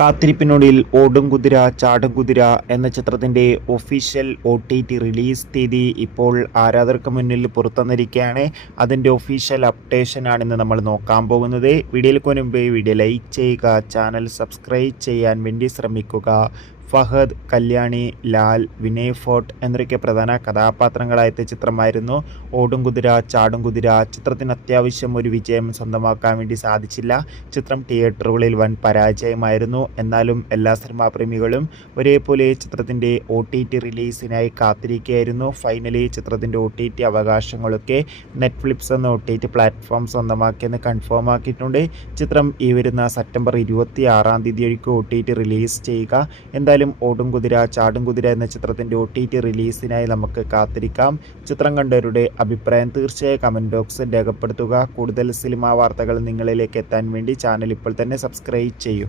കാത്തിരിപ്പിനൊടുവിൽ ഓടും കുതിര ചാടും കുതിര എന്ന ചിത്രത്തിൻ്റെ ഒഫീഷ്യൽ OTT റിലീസ് തീയതി ഇപ്പോൾ ആരാധകർക്ക് മുന്നിൽ പുറത്തുവന്നിരിക്കുകയാണ്. അതിൻ്റെ ഒഫീഷ്യൽ അപ്ഡേഷനാണ് ഇന്ന് നമ്മൾ നോക്കാൻ പോകുന്നത്. വീഡിയോയിലേക്ക് മുൻപ് വീഡിയോ ലൈക്ക് ചെയ്യുക, ചാനൽ സബ്സ്ക്രൈബ് ചെയ്യാൻ വേണ്ടി ശ്രമിക്കുക. ഫഹദ്, കല്യാണി, ലാൽ, വിനയ് ഫോർട്ട് എന്നൊക്കെ പ്രധാന കഥാപാത്രങ്ങളായ ചിത്രമായിരുന്നു ഓടും കുതിര ചാടും കുതിര. ചിത്രത്തിന് അത്യാവശ്യം ഒരു വിജയം സ്വന്തമാക്കാൻ വേണ്ടി സാധിച്ചില്ല. ചിത്രം തിയേറ്ററുകളിൽ വൻ പരാജയമായിരുന്നു. എന്നാലും എല്ലാ സിനിമാ പ്രേമികളും ഒരേപോലെ ചിത്രത്തിൻ്റെ OTT റിലീസിനായി കാത്തിരിക്കുകയായിരുന്നു. ഫൈനലി ചിത്രത്തിൻ്റെ OTT അവകാശങ്ങളൊക്കെ നെറ്റ്ഫ്ലിക്സ് എന്ന OTT പ്ലാറ്റ്ഫോം സ്വന്തമാക്കിയെന്ന് കൺഫേം ആക്കിയിട്ടുണ്ട്. ചിത്രം ഈ വരുന്ന സെപ്റ്റംബർ 26-ാം തീയതിയായിരിക്കും OTT റിലീസ് ചെയ്യുക. എന്തായാലും ഓടും കുതിര ചാടും കുതിര എന്ന ചിത്രത്തിൻ്റെ OTT റിലീസിനായി നമുക്ക് കാത്തിരിക്കാം. ചിത്രം കണ്ടവരുടെ അഭിപ്രായം തീർച്ചയായും കമൻറ്റ് ബോക്സിൽ രേഖപ്പെടുത്തുക. കൂടുതൽ സിനിമാ വാർത്തകൾ നിങ്ങളിലേക്ക് എത്താൻ വേണ്ടി ചാനൽ ഇപ്പോൾ തന്നെ സബ്സ്ക്രൈബ് ചെയ്യൂ.